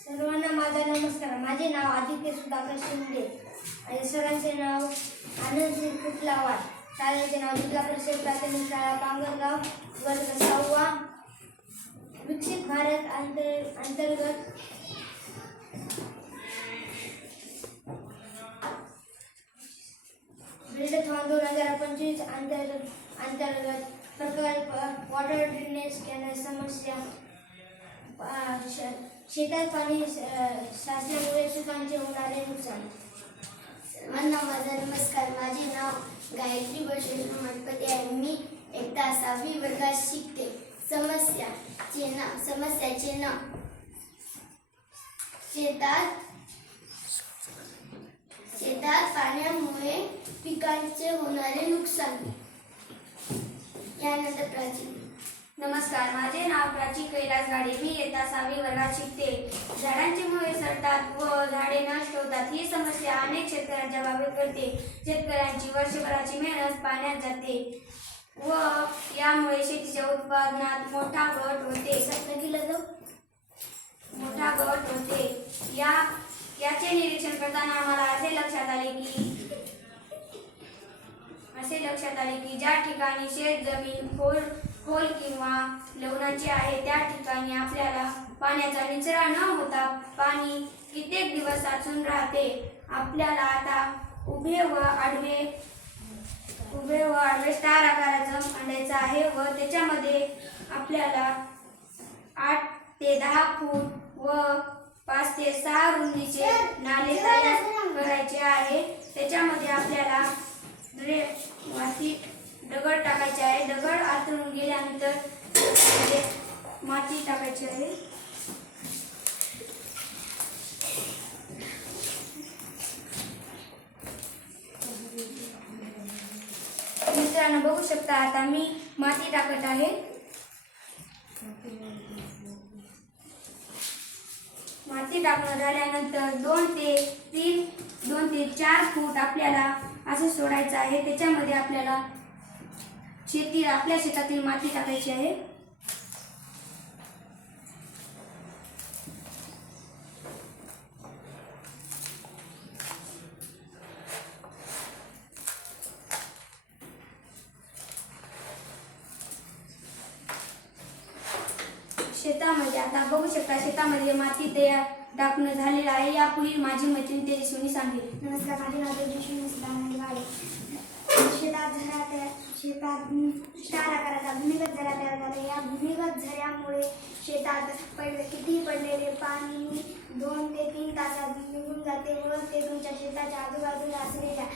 सर्वांना माझा नमस्कार. माझे नाव आदित्य सुधाकर शिंदे आणि सरांचे नाव आनंद सिंग कुटलावाड. शाळेचे नाव जिल्हा परिषद प्राथमिक शाळा पांगरगाव, वर्ग 6वा. विकसित भारत अंतर्गत बिल्डथॉन 2025 अंतर्गत प्रकल्प वॉटर ड्रेनेज कॅनल समस्या, शेतात पाणी साचल्यामुळे पिकांचे होणारे नुकसान. सर्वांना माझा नमस्कार. माझे नाव गायत्री बसवेश्वर मठपती आहे. मी इयत्ता 6वी वर्गात शिकते. समस्याचे नाव शेतात पाण्यामुळे पिकांचे होणारे नुकसान. यानंतर प्राची. नमस्कार. माझे नाव प्राची कैलास गाडे. मी इयत्ता 6वी वर्गात शिकते. झाडांची मुळे सडतात व झाडे नष्ट होतात. ही समस्या अनेक शेतकऱ्यांच्या बाबत करते. शेतकऱ्यांची वर्षभराची मेहनत पाण्यात जाते व यामुळे शेतीच्या उत्पादनात मोठा घट होते. याचे निरीक्षण करताना आम्हाला असे लक्षात आले की ज्या ठिकाणी शेत जमीन खोल किंवा लवणाची आहे त्या ठिकाणी आपल्याला पाण्याचा निचरा न होता पाणी कित्येक दिवस साचून राहते. आपल्याला आता उभे व आडवे स्टार आकाराचं मांडायचं आहे व त्याच्यामध्ये आपल्याला 8 ते 10 फूट व 5 ते 6 रुंदीचे नाले तयार करायचे आहे. त्याच्यामध्ये आपल्याला दगड टाकायचे आहे. दगड आतून गेल्यानंतर माती टाकायची आहे. मित्रांनो बघू शकता आता मी माती टाकत आहे. माती टाकणं झाल्यानंतर 2 ते 4 फूट आपल्याला असं सोडायचं आहे. त्याच्यामध्ये आपल्याला आपल्या शेतातील माती टाकायची आहे. शेतामध्ये आता बघू शकता शेतामध्ये माती तयार टाकणं झालेलं आहे. यापुढील माझी मैत्रीण तेजस्विनी सांगेल. नमस्कार. माझे नाव तेजस्विनी सुधाकर गाडे. शेतात स्टार आकाराचा भूमिगत झरा तयार झाला. या भूमिगत झऱ्यामुळे शेतात किती पडलेले पाणी 2 ते 3 तासात निघून जाते व ते तुमच्या शेताच्या आजूबाजूला असलेल्या